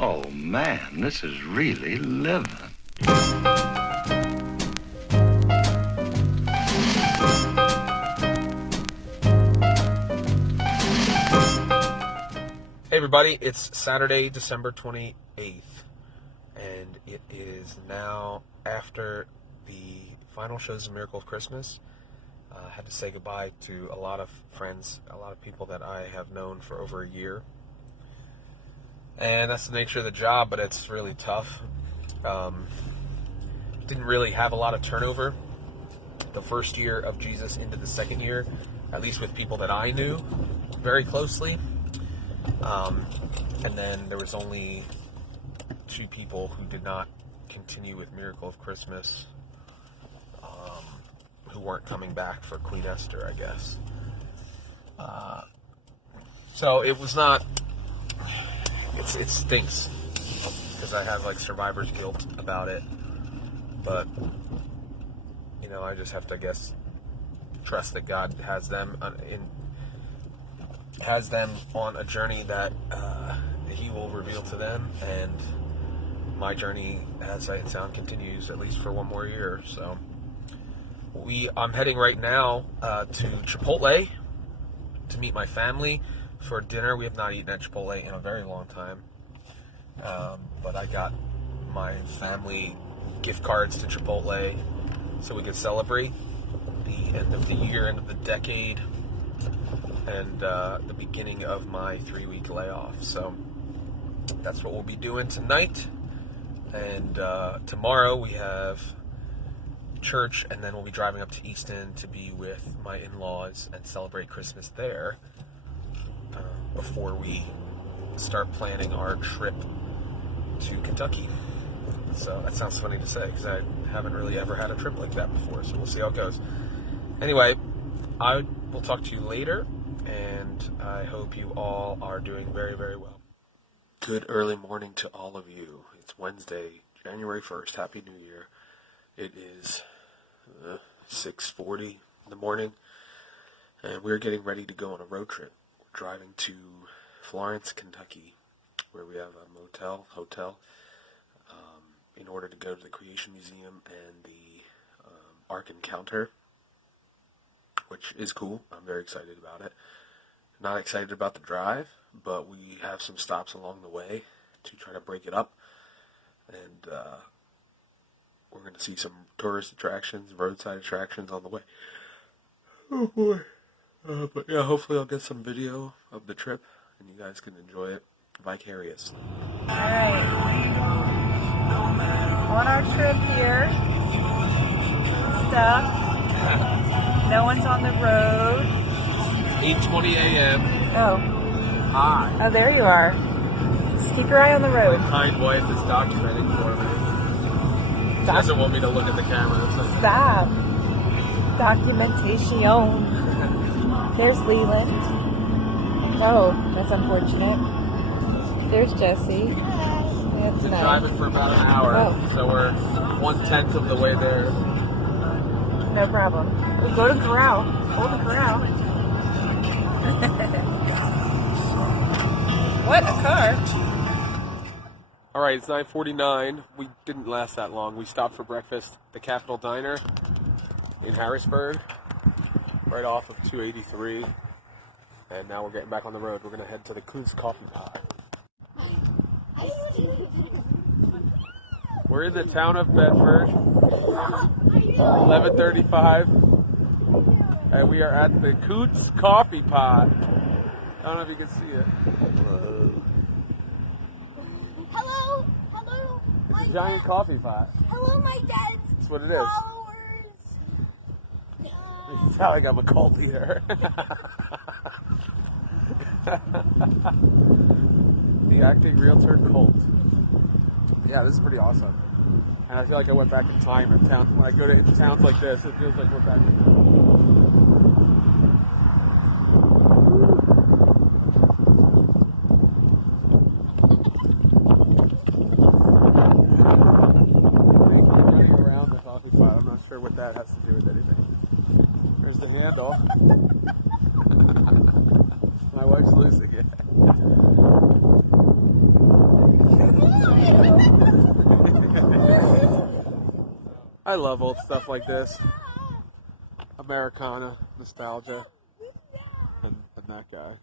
Oh, man, this is really living. Hey everybody, it's Saturday, December 28th, and it is now after the final shows of Miracle of Christmas. I had to say goodbye to a lot of friends, a lot of people that I have known for over a year. And that's the nature of the job, but it's really tough. Didn't really have a lot of turnover the first year of Jesus into the second year, at least with people that I knew very closely. And then there was only 2 people who did not continue with Miracle of Christmas, who weren't coming back for Queen Esther, I guess. So it was not, it stinks, because I have like survivor's guilt about it, but, you know, I just have to, I guess, trust that God has them on a journey that He will reveal to them, and my journey, as Sight and Sound, continues at least for one more year. So I'm heading right now to Chipotle to meet my family for dinner. We have not eaten at Chipotle in a very long time, but I got my family gift cards to Chipotle so we could celebrate the end of the year, end of the decade, and the beginning of my 3-week layoff. So that's what we'll be doing tonight. And tomorrow we have church, and then we'll be driving up to Easton to be with my in-laws and celebrate Christmas there before we start planning our trip to Kentucky. So that sounds funny to say, because I haven't really ever had a trip like that before, so we'll see how it goes. Anyway, I will talk to you later, and I hope you all are doing very, very well. Good early morning to all of you. It's Wednesday, January 1st. Happy New Year. It is 6:40 in the morning, and we're getting ready to go on a road trip. We're driving to Florence, Kentucky, where we have a hotel, in order to go to the Creation Museum and the Ark Encounter, which is cool. I'm very excited about it. Not excited about the drive, but we have some stops along the way to try to break it up, and we're going to see some tourist attractions, roadside attractions on the way. Oh boy. But yeah, hopefully I'll get some video of the trip, and you guys can enjoy it vicariously. Alright, on our trip here, stuff, no one's on the road. 8:20 a.m. Oh. Hi. Oh, there you are. Just keep your eye on the road. My kind wife is documenting for me. She doesn't want me to look at the camera. So. Stop. Documentation. There's Leland. Oh, that's unfortunate. There's Jesse. We've been driving for about an hour, so we're 1/10 of the way there. No problem. We go to corral. Hold the corral. What a car! All right, it's 9:49. We didn't last that long. We stopped for breakfast at the Capitol Diner in Harrisburg, right off of 283, and now we're getting back on the road. We're gonna head to the Coos Coffee Pot. We're in the town of Bedford, 11:35, and we are at the Coots Coffee Pot. I don't know if you can see it. Hello, my Giant coffee pot. Hello, my dad's That's what it is. followers. You sound like I'm a cult leader. The acting realtor cult. Yeah, this is pretty awesome. And I feel like I went back in time in town. When I go to towns like this, it feels like we're back in time. Around the coffee pot. I'm not sure what that has to do with anything. There's the handle. My wife's losing it. I love old stuff like this. Americana, nostalgia, and that guy.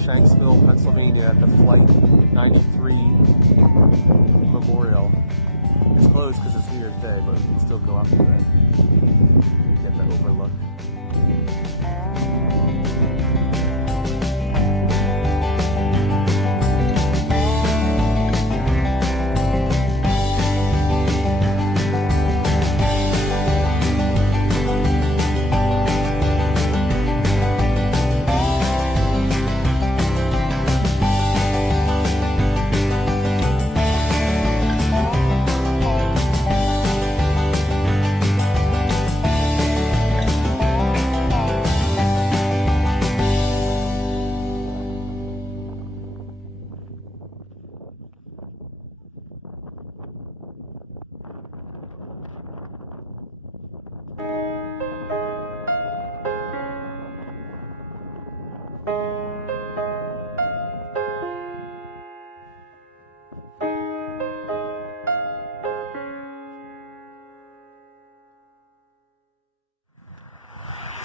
Shanksville, Pennsylvania, at the Flight 93 Memorial. It's closed because it's New Year's Day, but we can still go up to it. Get the overlook.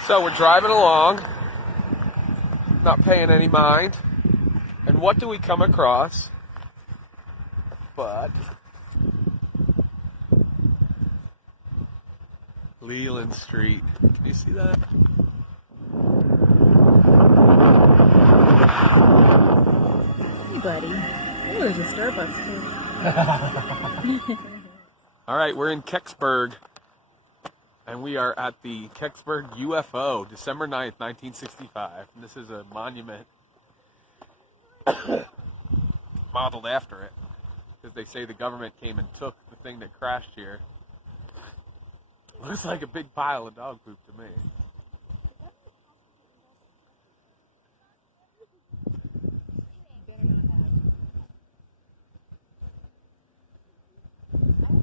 So we're driving along, not paying any mind, and what do we come across but Leland Street. Can you see that? Hey, buddy. Oh, there's a Starbucks, too. All right, we're in Kecksburg, and we are at the Kecksburg UFO, December 9th, 1965. And this is a monument modeled after it, because they say the government came and took the thing that crashed here. Looks like a big pile of dog poop to me.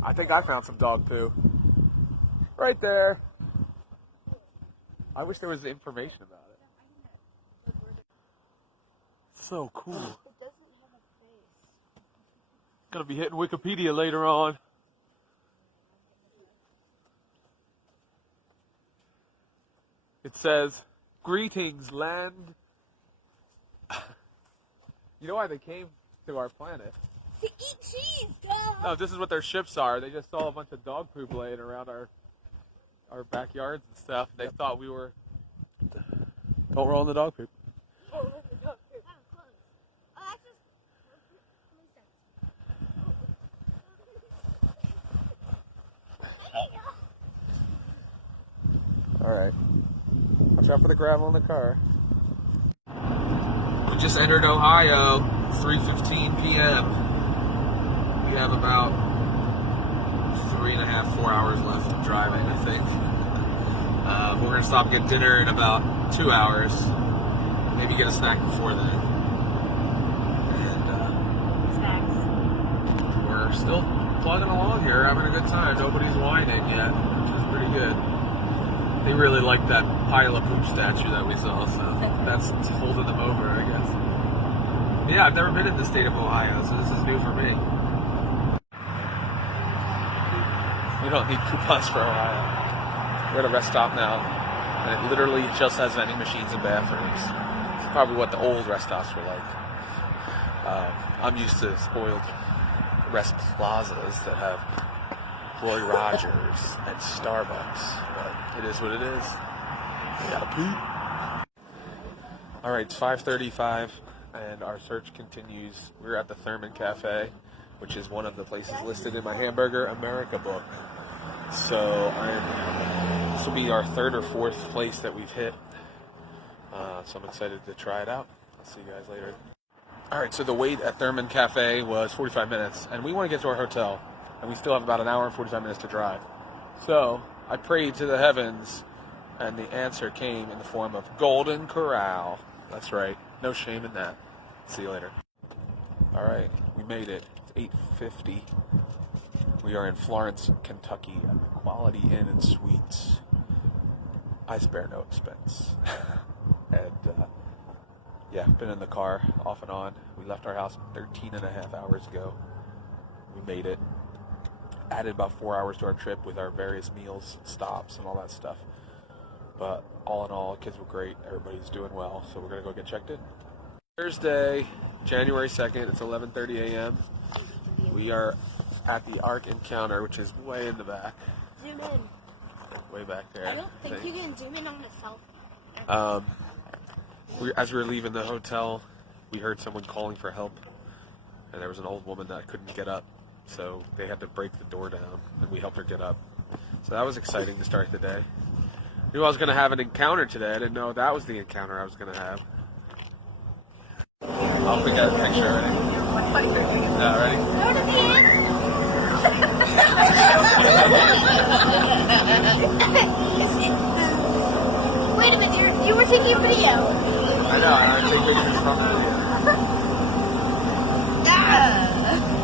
I think I found some dog poo. Right there. I wish there was information about it. So cool. Gonna be hitting Wikipedia later on. It says, "Greetings, land." You know why they came to our planet? To eat cheese, dog. No, this is what their ships are. They just saw a bunch of dog poop laying around our backyards and stuff. They thought we were. Don't roll in the dog poop. Oh, look at the dog poop. Oh, close. Oh, that's just. All right. Watch out for the gravel in the car. We just entered Ohio, 3:15 p.m. We have about 3.5, 4 hours left of driving, I think. We're going to stop and get dinner in about 2 hours. Maybe get a snack before then. And Snacks. we're still plugging along here, having a good time. Nobody's whining yet, which is pretty good. They really liked that pile of poop statue that we saw, so that's holding them over, I guess. Yeah, I've never been in the state of Ohio, so this is new for me. We don't need coupons for Ohio. We're at a rest stop now, and it literally just has vending machines and bathrooms. It's probably what the old rest stops were like. I'm used to spoiled rest plazas that have Roy Rogers and Starbucks, but it is what it is. We gotta poop. All right, it's 5:35. and our search continues. We're at the Thurman Cafe, which is one of the places listed in my Hamburger America book. So this will be our third or fourth place that we've hit. So I'm excited to try it out. I'll see you guys later. Alright, so the wait at Thurman Cafe was 45 minutes, and we want to get to our hotel, and we still have about an hour and 45 minutes to drive. So I prayed to the heavens, and the answer came in the form of Golden Corral. That's right. No shame in that. See you later. Alright, we made it. It's 8:50. We are in Florence, Kentucky at the Quality Inn and Suites. I spare no expense. And, yeah, been in the car off and on. We left our house 13 and a half hours ago. We made it. Added about 4 hours to our trip with our various meals, stops, and all that stuff. But all in all, kids were great. Everybody's doing well. So we're going to go get checked in. Thursday, January 2nd. It's 11:30 a.m. We are at the Ark Encounter, which is way in the back. Zoom in. Way back there. I don't think you can zoom in on a selfie. As we were leaving the hotel, we heard someone calling for help, and there was an old woman that couldn't get up, so they had to break the door down, and we helped her get up. So that was exciting to start the day. Knew I was going to have an encounter today. I didn't know that was the encounter I was going to have. Oh, we got a picture already. Yeah, ready? Go to the end. Wait a minute, you were taking a video. I know, I take pictures from the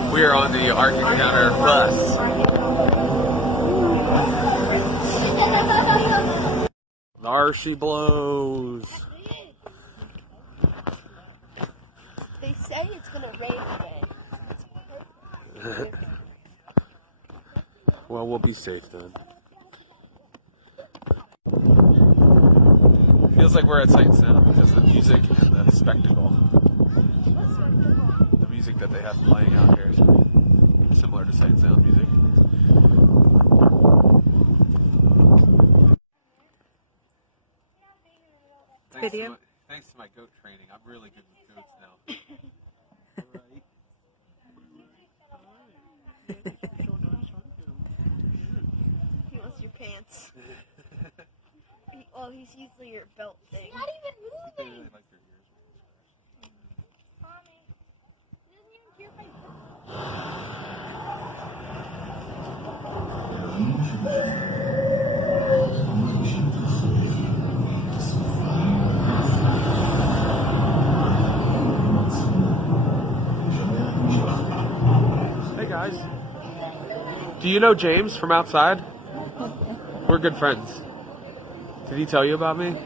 video. We are on the Ark Encounter bus. There she blows. They say it's gonna rain today. Well, we'll be safe then. Feels like we're at Sight and Sound because the music and the spectacle. The music that they have playing out here is similar to Sight and Sound music. Video? Thanks to my goat training, I'm really good with goats now. He wants your pants. He's usually your belt thing. He's not even moving. Really like your ears. Mommy, he doesn't even hear my Hey guys. Do you know James from outside? We're good friends. Did he tell you about me?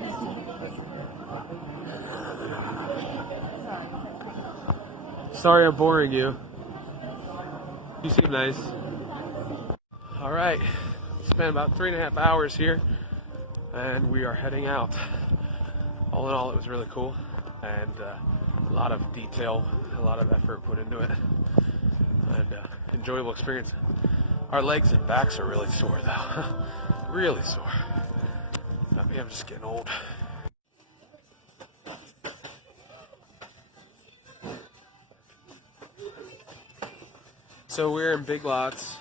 Sorry I'm boring you. You seem nice. Alright, spent about 3.5 hours here, and we are heading out. All in all, it was really cool, and a lot of detail, a lot of effort put into it, and enjoyable experience. Our legs and backs are really sore though. Really sore. Maybe I'm just getting old. So we're in Big Lots,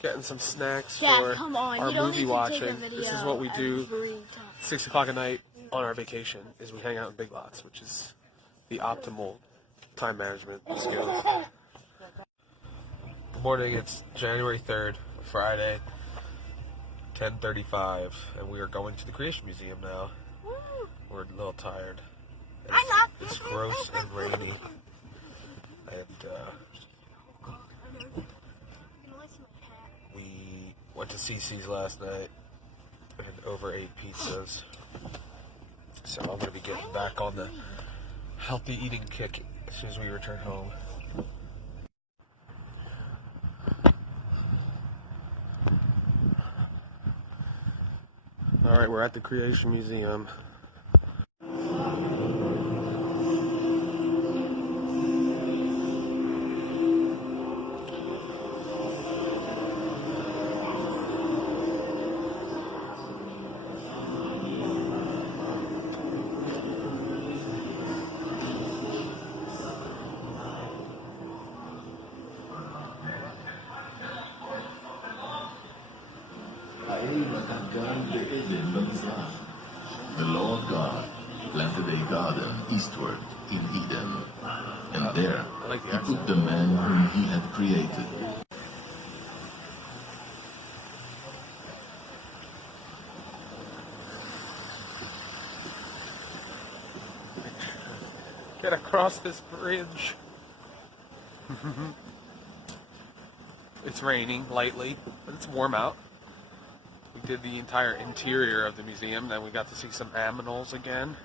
getting some snacks Dad, for come on. our You don't movie need to watching. take a video This is what we do every time. 6 o'clock at night on our vacation, is we hang out in Big Lots, which is the optimal time management skills. Good morning, it's January 3rd, Friday, 10:35, and we are going to the Creation Museum now. We're a little tired. It's gross and rainy, and we went to CC's last night and overate pizzas. So I'm going to be getting back on the healthy eating kick as soon as we return home. Alright, we're at the Creation Museum. the Eden Mizrach. The Lord God planted a garden eastward in Eden, and there I like the he accent. put the man whom he had created. Get across this bridge. It's raining lightly, but it's warm out. We did the entire interior of the museum, then we got to see some aminals again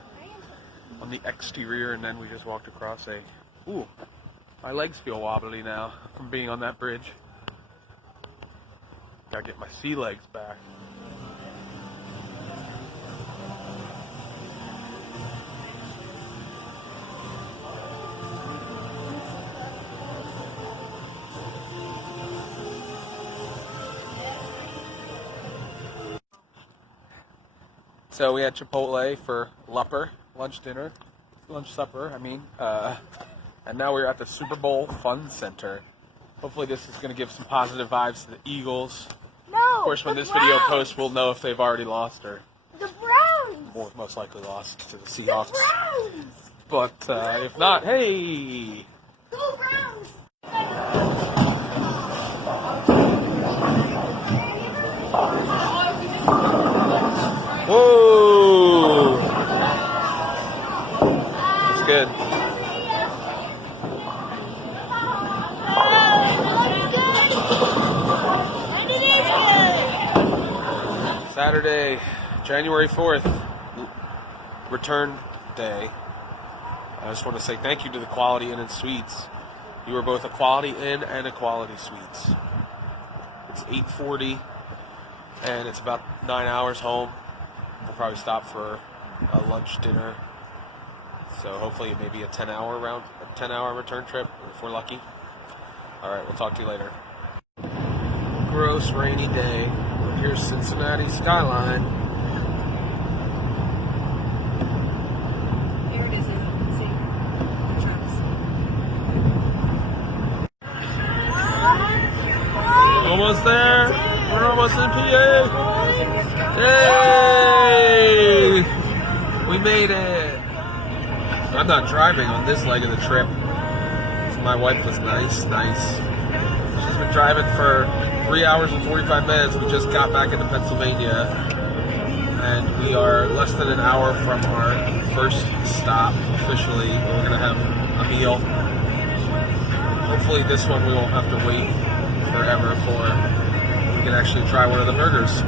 on the exterior, and then we just walked across a... Ooh, my legs feel wobbly now from being on that bridge. Gotta get my sea legs back. So we had Chipotle for lunch, supper, and now we're at the Super Bowl Fun Center. Hopefully this is going to give some positive vibes to the Eagles. No. Of course, when this video posts, we'll know if they've already lost or The Browns. or most likely lost to the The Seahawks. Browns. But if not, hey! Go Browns. Whoa! That's good. Saturday, January 4th, return day. I just want to say thank you to the Quality Inn and Suites. You are both a Quality Inn and a Quality Suites. It's 8:40, and it's about 9 hours home. We'll probably stop for a lunch, dinner. So hopefully it may be a 10-hour return trip if we're lucky. All right, we'll talk to you later. Gross rainy day. Here's Cincinnati skyline. Here it is. See. Trucks. Almost there. We're almost in PA. Yay! We made it. I'm not driving on this leg of the trip. My wife was nice. She's been driving for 3 hours and 45 minutes. We just got back into Pennsylvania, and we are less than an hour from our first stop officially. We're gonna have a meal. Hopefully this one we won't have to wait forever for. We can actually try one of the burgers.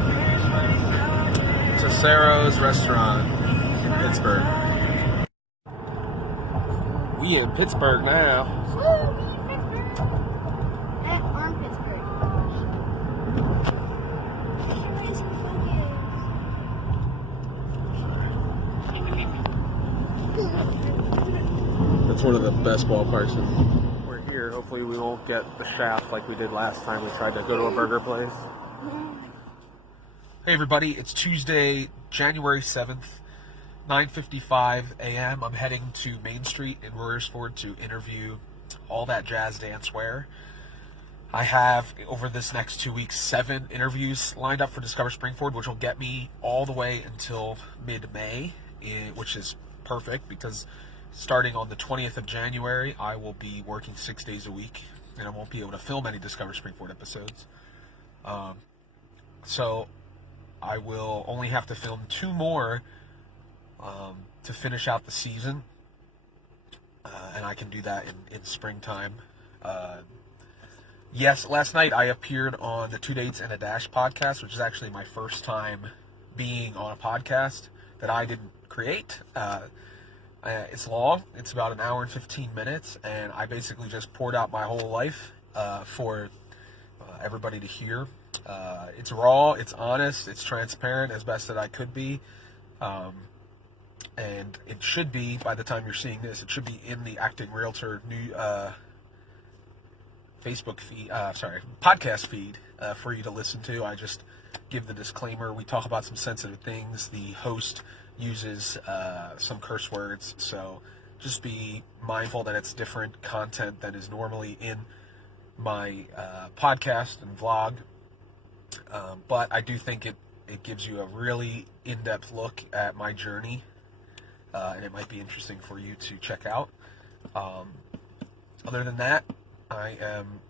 Cesaro's restaurant in Pittsburgh. We in Pittsburgh now. That's one of the best ballparks. We're here. Hopefully we won't get the shaft like we did last time we tried to go to a burger place. Hey everybody, it's Tuesday, January 7th, 9:55 a.m. I'm heading to Main Street in Royersford to interview All That Jazz Dancewear. I have, over this next 2 weeks, 7 interviews lined up for Discover Springford, which will get me all the way until mid-May, which is perfect because starting on the 20th of January, I will be working 6 days a week, and I won't be able to film any Discover Springford episodes. So I will only have to film 2 more to finish out the season, and I can do that in springtime. Yes, last night I appeared on the 2 Dates and a Dash podcast, which is actually my first time being on a podcast that I didn't create. It's long. It's about an hour and 15 minutes, and I basically just poured out my whole life for everybody to hear. It's raw, it's honest, it's transparent as best that I could be. And it should be, by the time you're seeing this, it should be in the Acting Realtor new podcast feed for you to listen to. I just give the disclaimer. We talk about some sensitive things. The host uses some curse words, so just be mindful that it's different content than is normally in my podcast and vlog. But I do think it gives you a really in-depth look at my journey, and it might be interesting for you to check out. Other than that, I am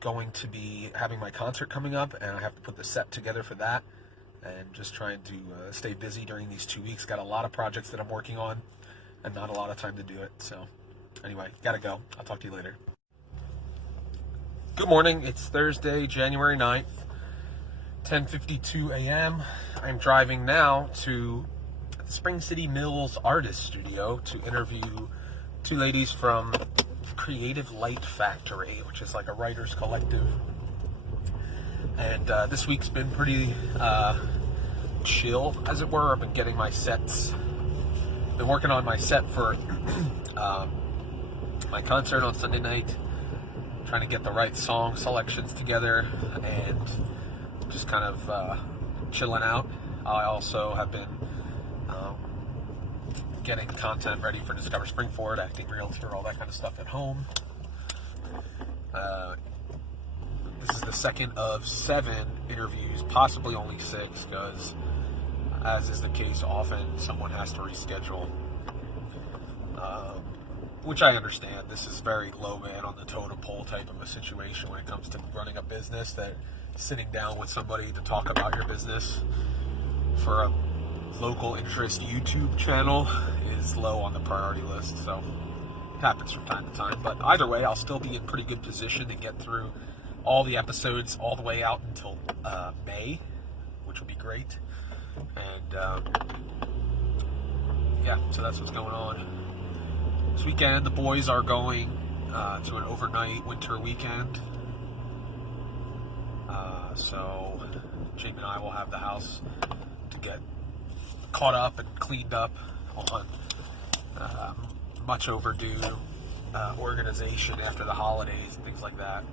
going to be having my concert coming up, and I have to put the set together for that, and just trying to stay busy during these 2 weeks. Got a lot of projects that I'm working on and not a lot of time to do it. So anyway, gotta go. I'll talk to you later. Good morning. It's Thursday, January 9th, 10:52 a.m. I'm driving now to the Spring City Mills Artist Studio to interview two ladies from Creative Light Factory, which is like a writer's collective. And this week's been pretty chill, as it were. I've been getting my sets. Been working on my set for my concert on Sunday night. Trying to get the right song selections together and just kind of chilling out. I also have been getting content ready for Discover Springford, acting Realtor, all that kind of stuff at home. This is the second of 7 interviews, possibly only 6, because as is the case often, someone has to reschedule. Which I understand. This is very low man on the totem pole type of a situation when it comes to running a business, that sitting down with somebody to talk about your business for a local interest YouTube channel is low on the priority list. So it happens from time to time. But either way, I'll still be in pretty good position to get through all the episodes all the way out until May, which will be great. And yeah, so that's what's going on. This weekend, the boys are going to an overnight winter weekend. So Jamie and I will have the house to get caught up and cleaned up on much overdue organization after the holidays and things like that.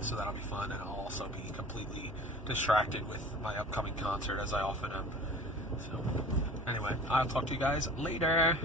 So that'll be fun, and I'll also be completely distracted with my upcoming concert, as I often am. So anyway, I'll talk to you guys later.